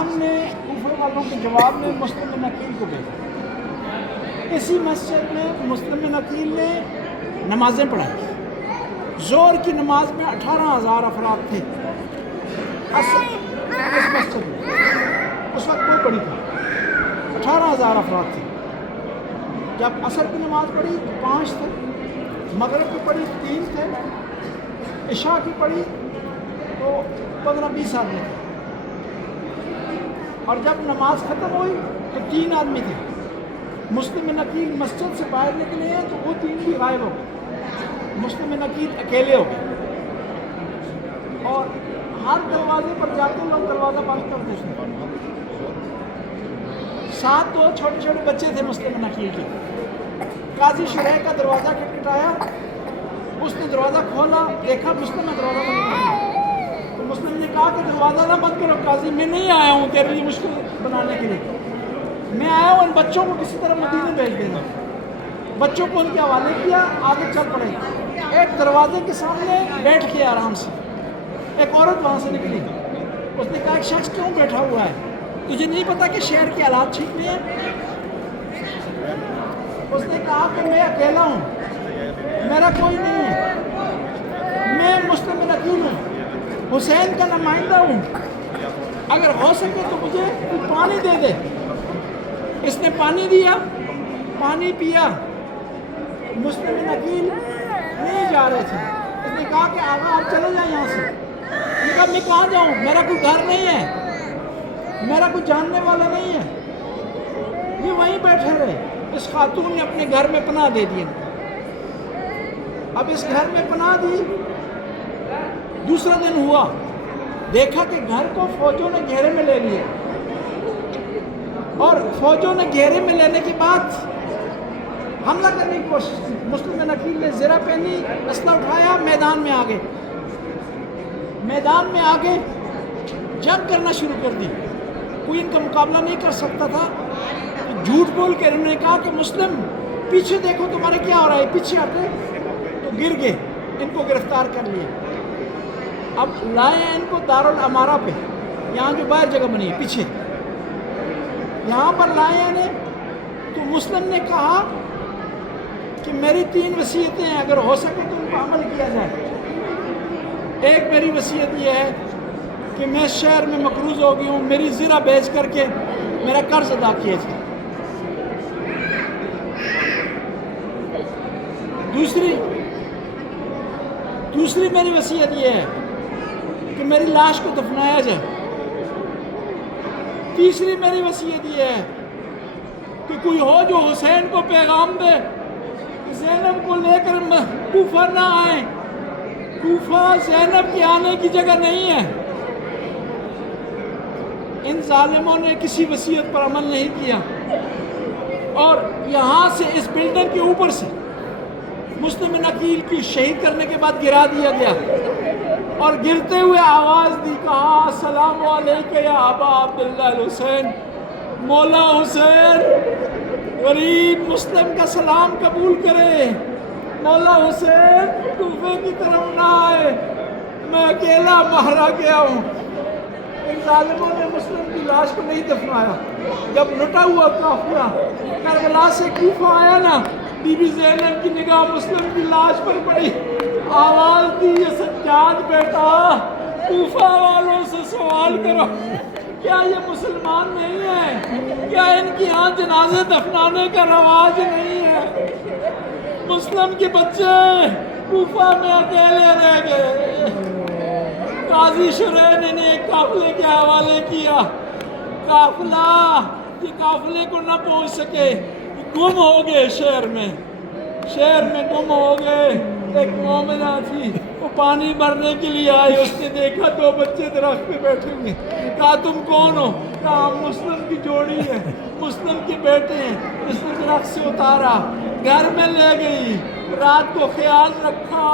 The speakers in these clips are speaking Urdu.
شام نے کوفہ والوں کے جواب میں مسلم بن عقیل کو بھیجا۔ اسی مسجد میں مسلم بن عقیل نے نمازیں پڑھائی۔ ظہر کی نماز میں 18,000 افراد تھے اس مسجد میں، اس وقت کوئی پڑھی تھا، 18,000 افراد تھے۔ جب عصر کی نماز پڑھی تو 5 تھے، مغرب کی پڑھی 3 تھے، عشاء کی پڑھی تو 15-20 آدمی تھے، اور جب نماز ختم ہوئی تو 3 آدمی تھے۔ مسلم بن عقیل مسجد سے باہر نکلے ہیں تو وہ 3 بھی غائب ہو گئے، مسلم بن عقیل اکیلے ہو گئے، اور ہر دروازے پر جاتے لوگ دروازہ بند کر دیتے ہیں۔ 7 2 چھوٹے چھوٹے بچے تھے مسلم بن عقیل کے۔ قاضی شریح کا دروازہ کھٹکھٹایا، اس نے دروازہ کھولا، دیکھا مسلم نے دروازہ بند کر دیا، تو مسلم نے کہا کہ دروازہ نہ بند کرو قاضی، میں نہیں آیا ہوں تیرے لیے مشکل بنانے کے لیے، میں آیا ہوں ان بچوں کو کسی طرح مدینے بھیج دینا۔ بچوں کو ان کے حوالے کیا، آگے چل پڑے۔ ایک دروازے کے سامنے بیٹھ کے آرام سے ایک عورت وہاں سے نکلی، اس نے کہا ایک شخص کیوں بیٹھا ہوا ہے، تجھے نہیں پتا کہ شہر کے حالات ٹھیک نہیں ہیں؟ اس نے کہا کہ میں اکیلا ہوں، میرا کوئی نہیں ہے، میں مسلم بن عقیل ہوں، حسین کا نمائندہ ہوں، اگر ہو سکے تو مجھے پانی دے دے۔ اس نے پانی دیا، پانی پیا۔ مسلم بن عقیل نہیں جا رہے تھے، اس نے کہا کہ آقا آپ چلے جائیں یہاں سے۔ نے کہا میں کہاں جاؤں، میرا کوئی گھر نہیں ہے، میرا کوئی جاننے والا نہیں ہے۔ یہ وہیں بیٹھے رہے۔ اس خاتون نے اپنے گھر میں پناہ دے دی۔ اب اس گھر میں پناہ دی، دوسرا دن ہوا، دیکھا کہ گھر کو فوجوں نے گھیرے میں لے لیا، اور فوجوں نے گھیرے میں لینے کے بعد حملہ کرنے کی کوشش کی۔ مسلم بن عقیل نے زرہ پہنی، اسلحہ اٹھایا، میدان میں آگے جنگ کرنا شروع کر دی۔ کوئی ان کا مقابلہ نہیں کر سکتا تھا، تو جھوٹ بول کے انہوں نے کہا کہ مسلم پیچھے دیکھو تمہارے کیا ہو رہا ہے، پیچھے ہٹے، تو گر گئے، ان کو گرفتار کر لیا۔ اب لائے ہیں ان کو دارالامارہ پہ، یہاں جو باہر جگہ بنی ہے پیچھے، یہاں پر لائے ہیں تو مسلم نے کہا کہ میری 3 وصیتیں ہیں، اگر ہو سکے تو ان پر عمل کیا جائے۔ ایک میری وصیت یہ ہے کہ میں شہر میں مقروض ہو گئی ہوں، میری زرہ بیچ کر کے میرا قرض ادا کیا جائے۔ دوسری میری وصیت یہ ہے کہ میری لاش کو دفنایا جائے۔ تیسری میری وصیت یہ ہے کہ کوئی ہو جو حسین کو پیغام دے کہ زینب کو لے کر کوفہ نہ آئیں، کوفہ زینب کے آنے کی جگہ نہیں ہے۔ ان ظالموں نے کسی وصیت پر عمل نہیں کیا، اور یہاں سے اس بلڈنگ کے اوپر سے مسلم بن عقیل کی شہید کرنے کے بعد گرا دیا گیا، اور گرتے ہوئے آواز دی، کہا السلام علیکم یا ابا عبداللہ الحسین، مولا حسین، غریب مسلم کا سلام قبول کرے، مولا حسین کوفے کی طرف نہ آئے، میں اکیلا مارا گیا ہوں۔ ان ظالموں نے مسلم کی لاش کو نہیں دفنایا۔ جب لٹا ہوا قافلہ کربلا سے کوفہ آیا نا، بی بی زینب کی نگاہ مسلم کی لاش پر پڑی، آواز دی، یہ سجاد بیٹا، کوفہ والوں سے سوال کرو، کیا یہ مسلمان نہیں ہیں؟ کیا ان کی یہاں جنازے دفنانے کا رواج نہیں ہے؟ مسلم کے بچے کوفہ میں اکیلے رہ گئے۔ قاضی شریح نے ایک قافلے کے حوالے کیا، یہ قافلے کو نہ پہنچ سکے، گم ہو گئے شہر میں گم ہو گئے۔ ایک مومنہ تھی، وہ پانی بھرنے کے لیے آئی، اس نے دیکھا 2 بچے درخت پہ بیٹھے ہوئے، کہا تم کون ہو؟ کہا ہم مسلم کی جوڑی ہے، مسلم کے بیٹے ہیں۔ اس نے درخت سے اتارا، گھر میں لے گئی، رات کو خیال رکھا۔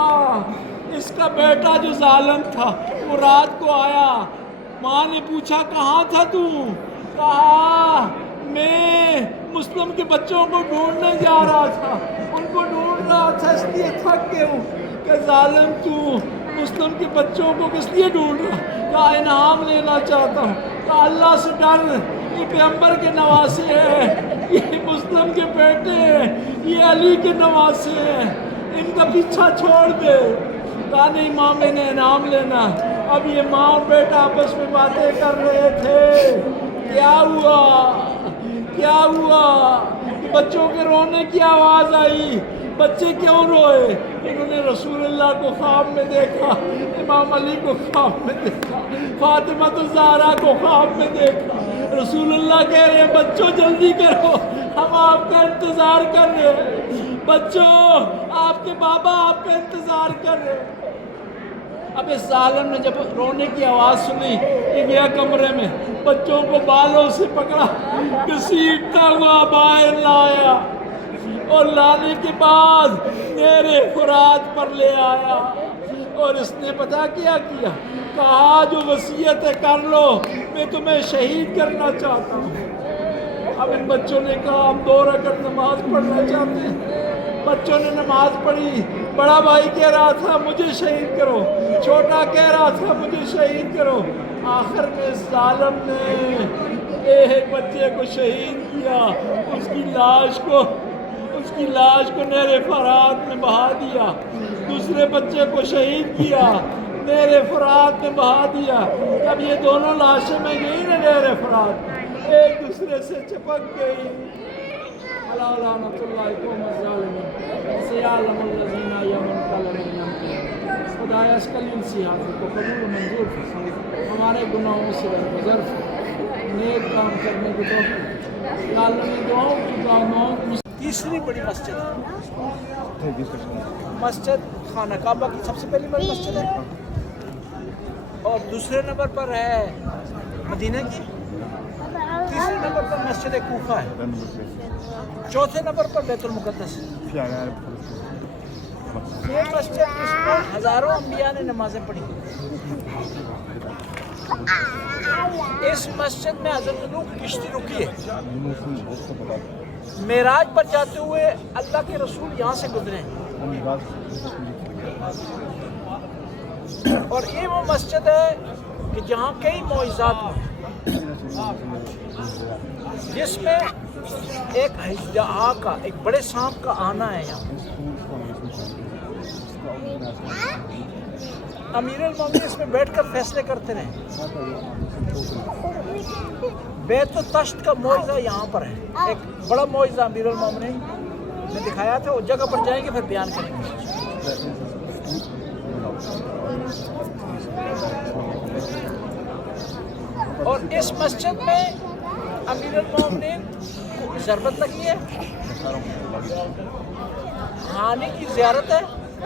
اس کا بیٹا جو ظالم تھا وہ رات کو آیا، ماں نے پوچھا کہاں تھا تو؟ کہا میں مسلم کے بچوں کو ڈھونڈنے جا رہا تھا، ان کو ڈھونڈ رہا تھا، اس لیے تھک گیا ہوں۔ کہ ظالم تو مسلم کے بچوں کو کس لیے ڈھونڈ رہا؟ کہا انعام لینا چاہتا ہوں۔ کہ اللہ سے ڈر، یہ پیغمبر کے نواسے ہیں، یہ مسلم کے بیٹے ہیں، یہ علی کے نواسے ہیں، ان کا پیچھا چھوڑ دے۔ کہا نہیں ماں میں نے انعام لینا۔ اب یہ ماں اور بیٹا آپس میں باتیں کر رہے تھے، کیا ہوا کیا ہوا کہ بچوں کے رونے کی آواز آئی۔ بچے کیوں روئے؟ انہوں نے رسول اللہ کو خواب میں دیکھا، امام علی کو خواب میں دیکھا، فاطمہ الزہرا کو خواب میں دیکھا۔ رسول اللہ کہہ رہے ہیں بچوں جلدی کرو، ہم آپ کا انتظار کر رہے ہیں، بچوں آپ کے بابا آپ کا انتظار کر رہے ہیں۔ اب اس ظالم نے جب رونے کی آواز سنی، یہ گیا کمرے میں، بچوں کو بالوں سے پکڑا، گھسیٹتا ہوا باہر لایا، اور لانے کے بعد میرے فرات پر لے آیا، اور اس نے پتہ کیا کیا؟ کہا جو وصیت ہے کر لو، میں تمہیں شہید کرنا چاہتا ہوں۔ اب ان بچوں نے کہا ہم 2 رکعت نماز پڑھنا چاہتے ہیں۔ بچوں نے نماز پڑھی، بڑا بھائی کہہ رہا تھا مجھے شہید کرو، چھوٹا کہہ رہا تھا مجھے شہید کرو۔ آخر میں ظالم نے ایک بچے کو شہید کیا، اس کی لاش کو نہر فرات میں بہا دیا، دوسرے بچے کو شہید کیا، نہر فرات میں بہا دیا۔ اب یہ دونوں لاشیں میں گئی نا نہر فرات میں، ایک دوسرے سے چپک گئی۔ الا لعنۃ اللہ قوم الظالمین سیعلم الذین ینقلبون خدایا اس کلیم سیاح کو قبول و منظور فرما، ہمارے گناہوں سے درگزر فرما، نیک کام کرنے کی توفیق۔ یا اللہ میں دعاؤں کی دعاؤں۔ تیسری بڑی مسجد ہے، مسجد خانہ کعبہ کی سب سے پہلی بڑی مسجد ہے، اور دوسرے نمبر پر ہے مدینہ کی، تیسرے نمبر پر مسجد کوفہ ہے، چوتھے نمبر پر بیت المقدس ہے۔ یہ مسجد اس پر ہزاروں انبیاء نے نمازیں پڑھی۔ اس مسجد میں حضرت نوح کی کشتی رکی ہے، معراج پر جاتے ہوئے اللہ کے رسول یہاں سے گزرے ہیں، اور یہ وہ مسجد ہے کہ جہاں کئی معجزات ہوئے، جس میں ایک ہجدہ کا، ایک بڑے سانپ کا آنا ہے۔ یہاں امیر المومنین اس میں بیٹھ کر فیصلے کرتے رہے۔ بیت الطشت کا معجزہ یہاں پر ہے، ایک بڑا معجزہ امیر المومنین نے دکھایا تھا، اس جگہ پر جائیں گے پھر بیان کریں گے۔ اور اس مسجد میں امیر المومنین کو ضربت لگی ہے، ہانی کی زیارت ہے،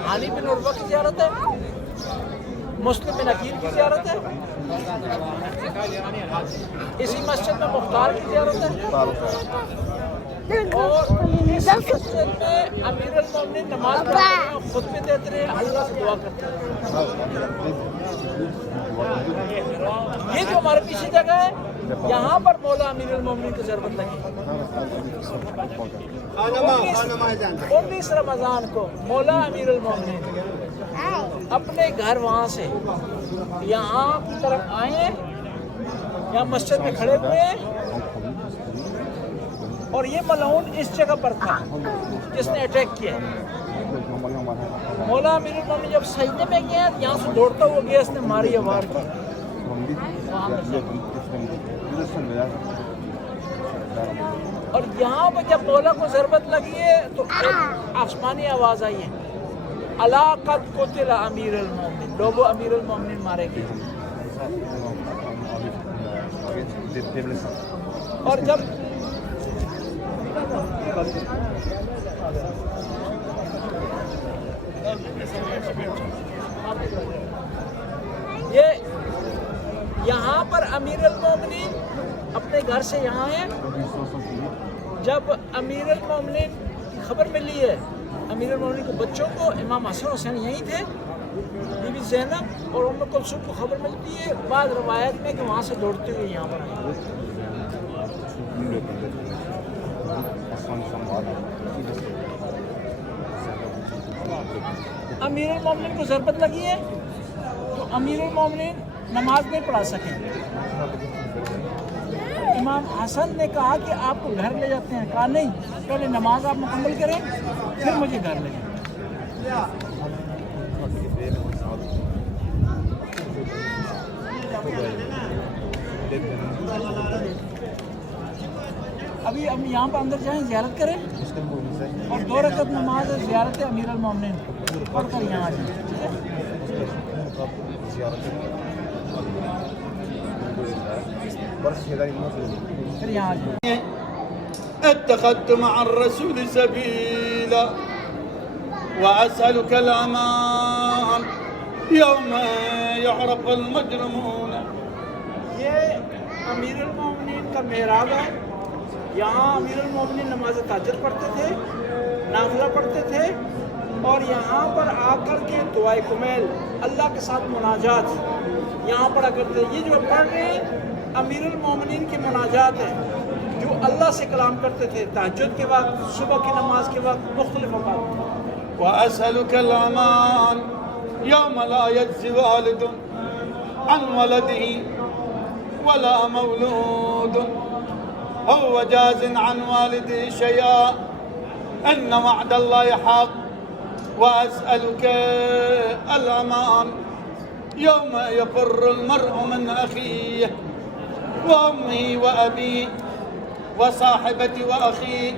ہانی بن عروہ کی زیارت ہے، مسلم بن عقیل کی زیارت ہے، اسی مسجد میں مختار کی زیارت ہے، اور اس مسجد میں امیر المومنین نماز پڑھتے ہیں، خطبے دیتے رہے، اللہ سے دعا کرتے ہیں۔ یہ جو ہمارے پیچھے جگہ ہے، یہاں پر مولا امیر المومنین کی ضربت لگی۔ 19 رمضان کو مولا امیر المومنین اپنے گھر وہاں سے یہاں کی طرف آئے ہیں، یہاں مسجد میں کھڑے ہوئے ہیں، اور یہ ملعون اس جگہ پر تھا جس نے اٹیک کیا۔ مولا امیر المومنین جب سجدے میں گیا، یہاں سے دوڑتا ہوا گیا، اس نے ماری وار کی۔ اور یہاں پہ جب مولا کو ضربت لگی ہے تو ایک آسمانی آواز آئی ہے، الا قد قتل امیر المومنین، لوگوں امیر المومنین مارے گئے۔ اور جب یہ یہاں پر امیر المومنین اپنے گھر سے یہاں ہیں، جب امیر المومنین کی خبر ملی ہے، امیر المومنین کے بچوں کو، امام حسن حسین یہیں تھے، بی بی زینب اور ام کلثوم کو خبر ملتی ہے، بعض روایت میں کہ وہاں سے دوڑتے ہوئے یہاں پر آئے۔ امیر المومنین کو ضربت لگی ہے، تو امیر المومنین نماز نہیں پڑھا سکے. امام حسن نے کہا کہ آپ کو گھر لے جاتے ہیں. کہا نہیں، پہلے نماز آپ مکمل کریں پھر مجھے گھر لے جائیں. ابھی ہم یہاں پر اندر جائیں، زیارت کریں اور 2 رکعت نماز زیارت امیر المومنین پڑھ کر یہاں آ جائیں. ٹھیک ہے، پھر یہاں آ جائیں. اتخذت مع الرسول سبيلا وأسألك الأمان يوم يعرف المجرمون. یہ امیر المومنین کا محراب ہے. یہاں امیر المومنین نماز تہجد پڑھتے تھے، نافلہ پڑھتے تھے، اور یہاں پر آ کر کے دعائے کمیل، اللہ کے ساتھ مناجات یہاں پڑھا کرتے. یہ جو پڑھ رہے ہیں امیر المومنین کی مناجات ہیں جو اللہ سے کلام کرتے تھے تہجد کے وقت، صبح کی نماز کے وقت، مختلف اوقات. وأسألك الأمان يوم لا يجزي والد عن ولده ولا مولود هو جاز عن والده شيئا إن وعد الله حق. وأسألك الأمان يوم يفر المرء من أخيه وأمه وأبيه وصاحبتي وأخيه.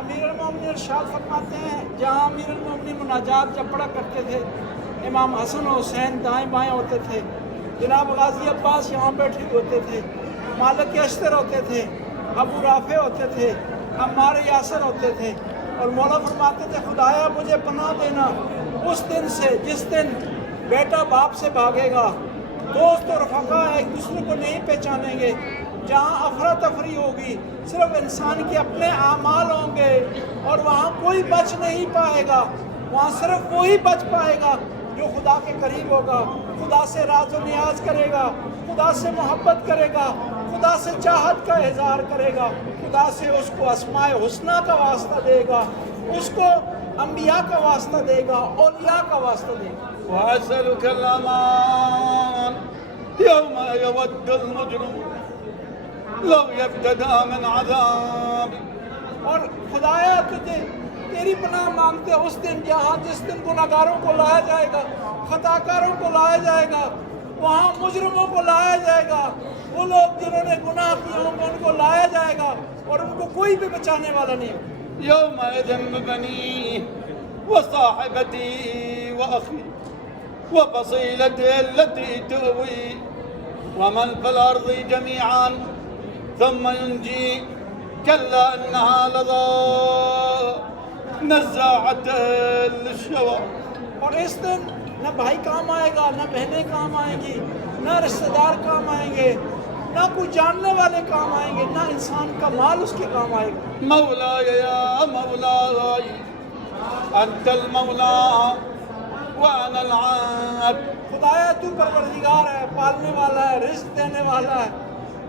امیر المومنین ارشاد فرماتے ہیں جہاں امیر المومنین مناجات جب پڑھا کرتے تھے، امام حسن و حسین دائیں بائیں ہوتے تھے، جناب غازی عباس یہاں بیٹھے ہوتے تھے، مالک اشتر ہوتے تھے، ابو رافع ہوتے تھے، عمار یاسر ہوتے تھے، اور مولا فرماتے تھے خدایا مجھے پناہ دینا اس دن سے جس دن بیٹا باپ سے بھاگے گا، دوست اور رفقا ایک دوسرے کو نہیں پہچانیں گے، جہاں افراتفری ہوگی، صرف انسان کے اپنے اعمال ہوں گے اور وہاں کوئی بچ نہیں پائے گا. وہاں صرف وہی بچ پائے گا جو خدا کے قریب ہوگا، خدا سے راز و نیاز کرے گا، خدا سے محبت کرے گا، خدا سے چاہت کا اظہار کرے گا، خدا سے اس کو اسماء حسنہ کا واسطہ دے گا، اس کو انبیاء کا واسطہ دے گا، اولیاء کا واسطہ دے گا. وأسألك الأمان يوم يود المجرم لو يبتدى من عذاب. اور خدایا تجھے تیری پناہ مانگتے اس دن جہاں جس دن گناہگاروں کو لایا جائے گا، خطا کاروں کو لایا جائے گا، وہاں مجرموں کو لایا جائے گا، وہ لوگ جنہوں نے گناہ کیا ہوں گے ان کو لایا جائے گا اور ان کو کوئی بھی بچانے والا نہیں ہوگا. يومئذ ببنيه وصاحبتي وأخي وفصيلتي التي تؤوي ومن في الأرض جميعا ثم ينجي كلا إنها لظى نزاعة للشوى. اور اس دن نہ بھائی کام آئے گا، نہ بہنیں کام آئیں گی، نہ رشتہ دار کام آئیں گے، نہ کوئی جاننے والے کام آئیں گے، نہ انسان کا مال اس کے کام آئے گا. مولاي يا مولاي أنت المولى وأنا العبد. خدایا تو پروردگار ہے، پالنے والا ہے، رزق دینے والا ہے،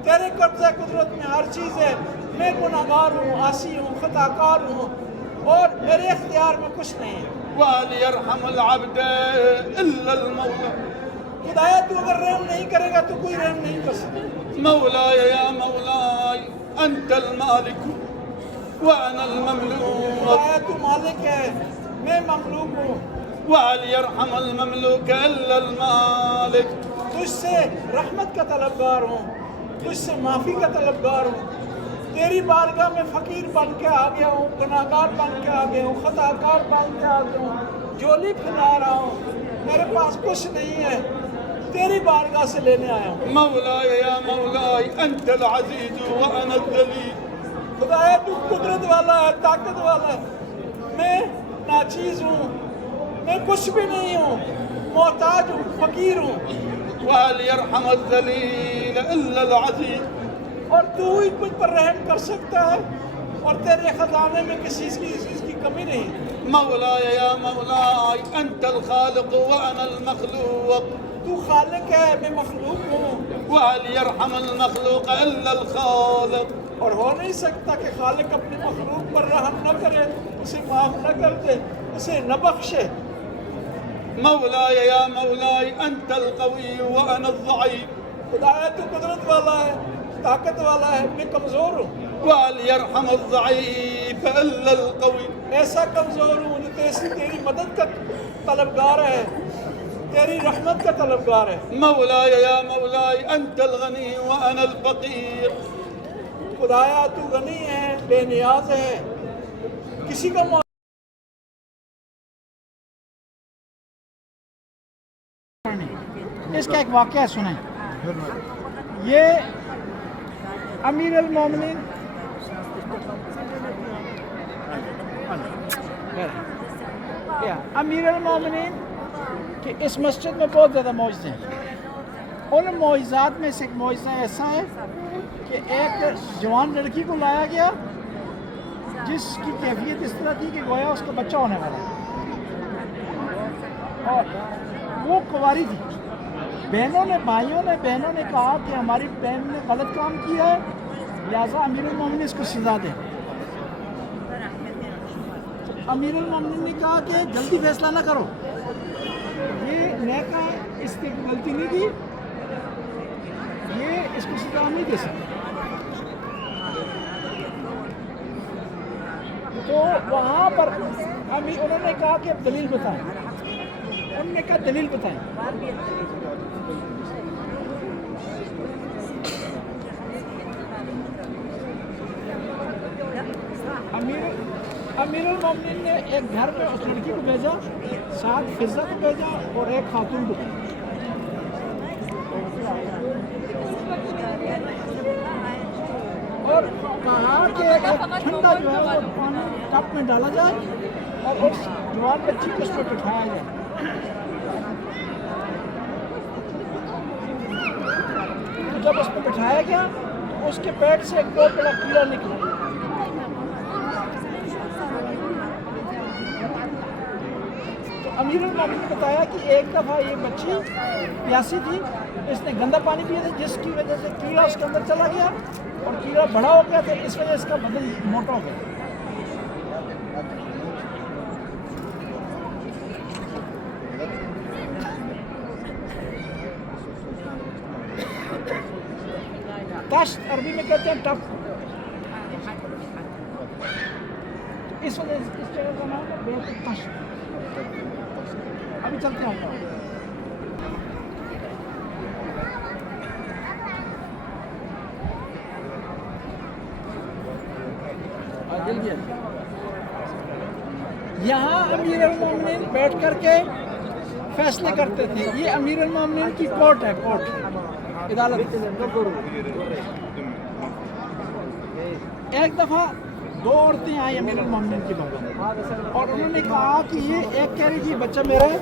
تیرے قبضہ قدرت میں ہر چیز ہے. میں گناہگار ہوں، عاصی ہوں، خطا کار ہوں اور میرے اختیار میں کچھ نہیں ہے. وهل يرحم العبد إلا المولى. خدایا تو اگر رحم نہیں کرے گا تو کوئی رحم نہیں کر سکے. مولاي يا مولاي أنت المالك وأنا المملوك. خدایا تو مالک ہے، میں مملوک ہوں. وهل يرحم المملوك إلا المالك. تجھ سے رحمت کا طلبگار ہوں، تجھ سے معافی کا طلبگار ہوں. تیری بارگاہ میں فقیر بن کے آ گیا ہوں، گناہگار بن کے آ گیا ہوں، خطا کار بن کے آ گیا ہوں، جولی پھیلا رہا ہوں، میرے پاس کچھ نہیں ہے، تیری بارگاہ سے لینے آیا ہوں. مولاي يا مولاي أنت العزيز وأنا الذليل. خدایا تو قدرت والا ہے، طاقت والا ہے، میں ناچیز ہوں، میں کچھ بھی نہیں ہوں، محتاج ہوں، فقیر ہوں. وهل يرحم الذليل إلا العزيز. اور تو ہی مجھ پر رحم کر سکتا ہے اور تیرے خزانے میں کسی چیز کی کمی نہیں. مولاي يا مولاي أنت الخالق وأنا المخلوق. تو خالق ہے، میں مخلوق ہوں. وهل يرحم المخلوق إلا الخالق. اور ہو نہیں سکتا کہ خالق اپنے مخلوق پر رحم نہ کرے، اسے معاف نہ کر دے، اسے نہ بخشے. مولاي يا مولاي أنت القوي وأنا الضعيف خدایا تو قدرت والا ہے، طاقت والا ہے، میں کمزور ہوں، وهل يرحم الضعيف إلا القوي ایسا کمزور ہوں جو تیری مدد کا طلبگار ہے، تیری رحمت کا طلبگار ہے۔ مولاي يا مولاي أنت الغني وأنا الفقير خدایا تو غنی ہے، بے نیاز ہے، کسی کا اس کا ایک واقعہ سنیں۔ یہ امیر المومنین کہ اس مسجد میں بہت زیادہ معجزے ہیں۔ ان معجزات میں سے ایک معجزہ ایسا ہے کہ ایک جوان لڑکی کو لایا گیا جس کی کیفیت اس طرح تھی کہ گویا اس کا بچہ ہونے والا ہے، اور وہ کنواری تھی۔ بہنوں نے کہا کہ ہماری بہن نے غلط کام کیا ہے، لہٰذا امیر المومنین اس کو سزا دیں۔ امیر المومنین نے کہا کہ جلدی فیصلہ نہ کرو، یہ نیک ہے، اس نے غلطی نہیں کی، یہ اس کو سزا نہیں دے سکتے۔ تو وہاں پر انہوں نے کہا کہ دلیل بتائیں، انہوں نے کہا دلیل بتائیں۔ امیر المومنین نے ایک گھر میں اس لڑکی کو بھیجا، ساتھ فضہ کو بھیجا اور ایک خاتون کو بھیجا، اور کہا کہ ایک ٹھنڈا جو ہے وہ پانی ٹپ میں ڈالا جائے اور اس جوان بچی کو اس پہ بٹھایا جائے۔ جب اس پہ بٹھایا گیا تو اس کے پیٹ سے ایک بہت بڑا کیڑا نکلا۔ تو امیر المومنین نے بتایا کہ ایک دفعہ یہ بچی پیاسی تھی، اس نے گندا پانی پیا تھا، جس کی وجہ سے کیڑا اس کے اندر چلا گیا اور کیڑا بڑا ہو گیا، تو اس وجہ اس کا بدن موٹا ہو گیا۔ تشت عربی میں کہتے ہیں ٹپ، اس وجہ اس جگہ کا نام ہے بیت تشت۔ ابھی چلتے ہیں یہاں امیر المومنین بیٹھ کر کے فیصلے کرتے تھے۔ یہ امیر المومنین کی کورٹ ہے، کورٹ عدالت۔ ایک دفعہ دو عورتیں آئیں امیر المومنین کی بابا، اور انہوں نے کہا کہ یہ ایک کہہ رہی تھی بچہ میرا ہے،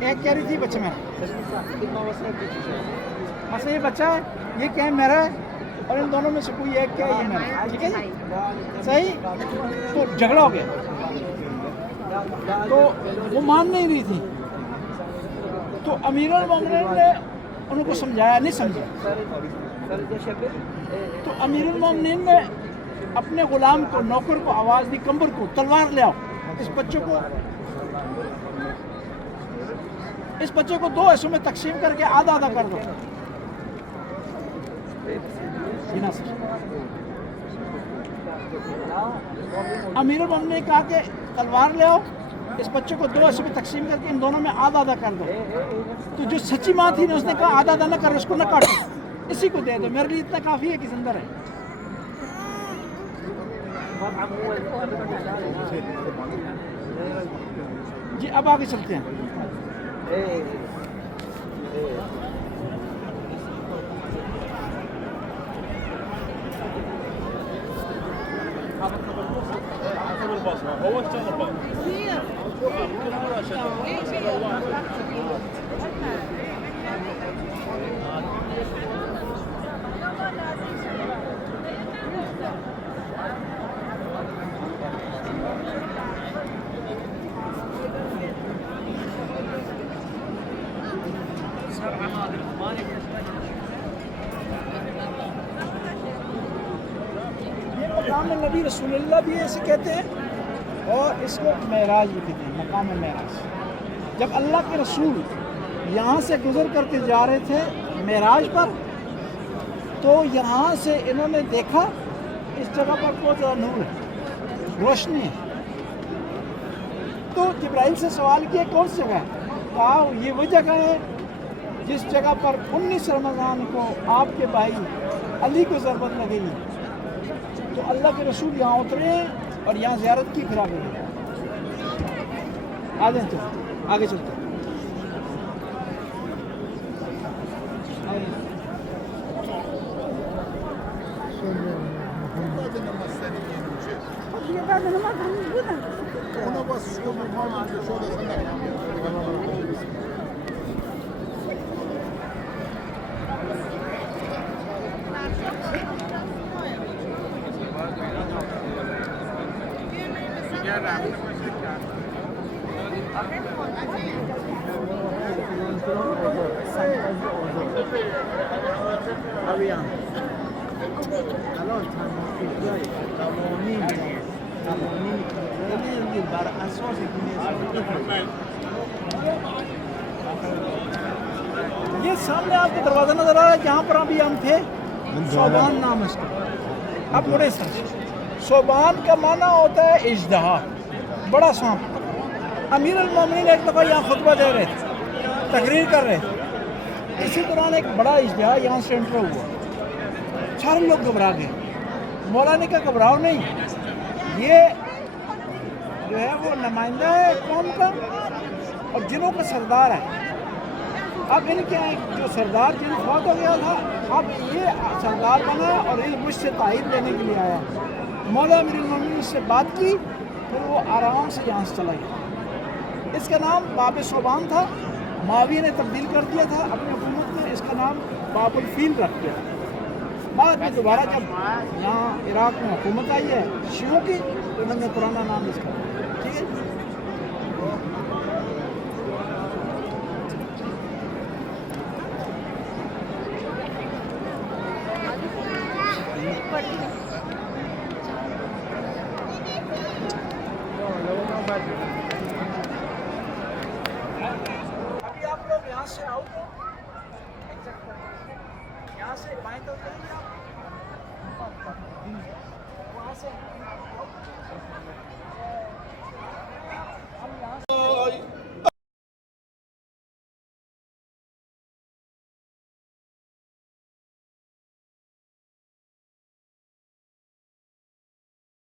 ایک کہہ رہی تھی بچہ میرا، مثلا یہ بچہ ہے، یہ کہہ میرا ہے، اور ان دونوں میں سے کوئی ایک کہہ یہ میرا ہے، ٹھیک ہے جی، صحیح؟ تو جھگڑا ہو گیا، تو وہ مان نہیں رہی تھی، تو امیر المومنین نے ان کو سمجھایا، نہیں سمجھا، تو امیر المومنین نے اپنے غلام کو، نوکر کو آواز دی، کمبر کو، تلوار لے آؤ، اس بچے کو دو حصوں میں تقسیم کر کے آدھا آدھا کر دو۔ امیر المومنین نے کہا کہ تلوار لے آؤ، اس بچے کو دو حصوں میں تقسیم کر کے ان دونوں میں آدھا آدھا کر دو۔ تو جو سچی ماں تھی نے اس نے کہا آدھا آدھا نہ کر، اس کو نہ کاٹو، اسی کو دے دو، میرے لیے اتنا کافی ہے کہ زندہ رہے۔ جی اب آگے چلتے ہیں۔ مقام نبی رسول اللہ بھی اسے کہتے ہیں، اور اس کو معراج بھی کہتے ہیں، مقام معراج۔ جب اللہ کے رسول یہاں سے گزر کر کے جا رہے تھے معراج پر، تو یہاں سے انہوں نے دیکھا اس جگہ پر بہت زیادہ نور ہے، روشنی ہے. تو جبرائیل سے سوال کیا کون سی جگہ ہے؟ کہا یہ وہ جگہ ہے جس جگہ پر 19 رمضان کو آپ کے بھائی علی کو ضربت لگے گی. تو اللہ کے رسول یہاں اترے ہیں اور یہاں زیارت کی، پھر آگے گئے. آگے چلتے یہ سامنے آپ کو دروازہ نظر آ رہا ہے جہاں پر ابھی ہم تھے، صوبان نام ہے اس کا. اب بڑے سر صوبان کا معنی ہوتا ہے اژدہا، بڑا سانپ. امیر المومنین ایک دفعہ یہاں خطبہ دے رہے تھے، تقریر کر رہے تھے، اسی دوران ایک بڑا اژدہا یہاں سے انٹر ہوا. سارے لوگ گھبرا گئے. مولا نے کہا گھبراؤ نہیں، یہ جو ہے وہ نمائندہ ہے قوم کا اور جنوں کا سردار ہے. اب ان کے جو سردار جن فوت ہو گیا تھا، اب یہ سردار بنا اور یہ مجھ سے تائید لینے کے لیے آیا. مولا امیر المومنین سے بات کی، پھر وہ آرام سے یہاں سے چلا گیا. اس کا نام باب صوبان تھا. معاویہ نے تبدیل کر دیا تھا اپنی حکومت میں، اس کا نام باب الفیل رکھ دیا. بعد میں دوبارہ جب یہاں عراق میں حکومت آئی ہے شیعوں کی، تو انہوں نے پرانا نام اس کا. ٹھیک ہے. ابھی آپ لوگ یہاں سے آؤ تو یہاں سے بائیں طرف جائیں گے آپ، وہاں سے